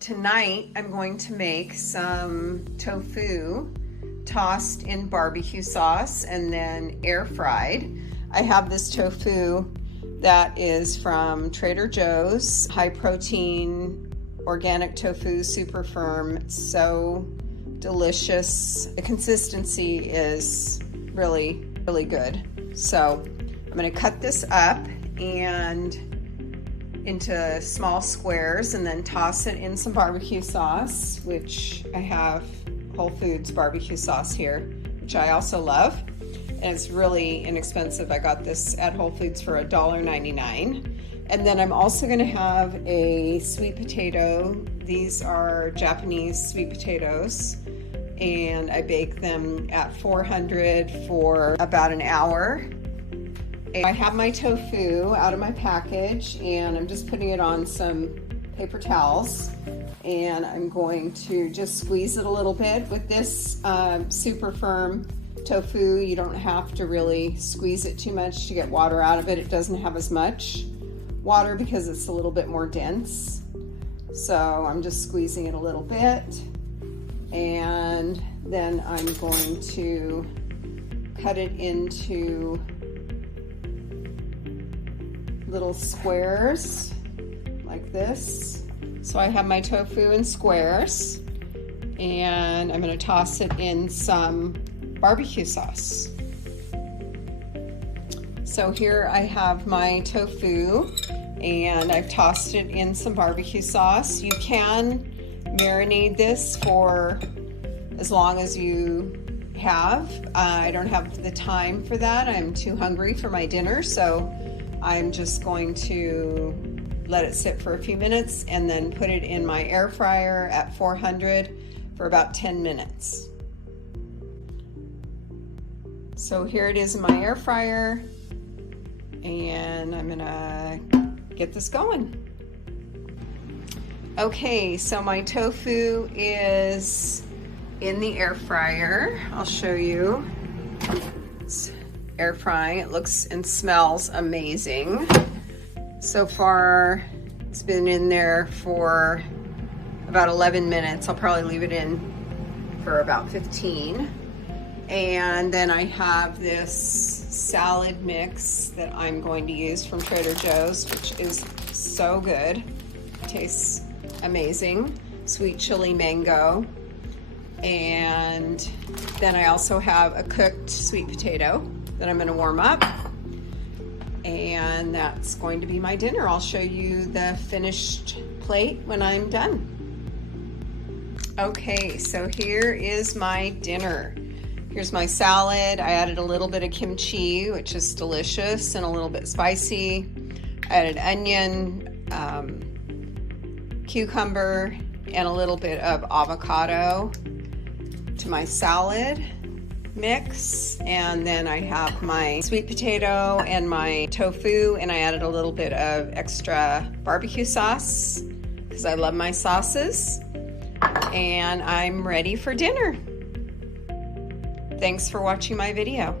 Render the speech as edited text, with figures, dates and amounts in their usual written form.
Tonight I'm going to make some tofu tossed in barbecue sauce and then air fried. I have this tofu that is from Trader Joe's, high protein, organic tofu, super firm. It's so delicious. The consistency is really, really good. So I'm gonna cut this up and into small squares and then toss it in some barbecue sauce, which I have Whole Foods barbecue sauce here, which I also love. And it's really inexpensive. I got this at Whole Foods for $1.99. And then I'm also gonna have a sweet potato. These are Japanese sweet potatoes, and I bake them at 400 for about an hour. I have my tofu out of my package and I'm just putting it on some paper towels, and I'm going to just squeeze it a little bit. With this super firm tofu, you don't have to really squeeze it too much to get water out of it. It doesn't have as much water because it's a little bit more dense. So I'm just squeezing it a little bit, and then I'm going to cut it into little squares like this. So I have my tofu in squares, and I'm going to toss it in some barbecue sauce. So here I have my tofu and I've tossed it in some barbecue sauce. You can marinate this for as long as you have. I don't have the time for that. I'm too hungry for my dinner, so I'm just going to let it sit for a few minutes and then put it in my air fryer at 400 for about 10 minutes. So here it is in my air fryer, and I'm gonna get this going. Okay, so my tofu is in the air fryer. I'll show you. It's air frying. It looks and smells amazing. So far, it's been in there for about 11 minutes. I'll probably leave it in for about 15. And then I have this salad mix that I'm going to use from Trader Joe's, which is so good. Tastes amazing. Sweet chili mango. And then I also have a cooked sweet potato that I'm going to warm up. And that's going to be my dinner. I'll show you the finished plate when I'm done. Okay, so here is my dinner. Here's my salad. I added a little bit of kimchi, which is delicious and a little bit spicy. I added onion, cucumber, and a little bit of avocado to my salad mix. And then I have my sweet potato and my tofu, and I added a little bit of extra barbecue sauce because I love my sauces. And I'm ready for dinner. Thanks for watching my video.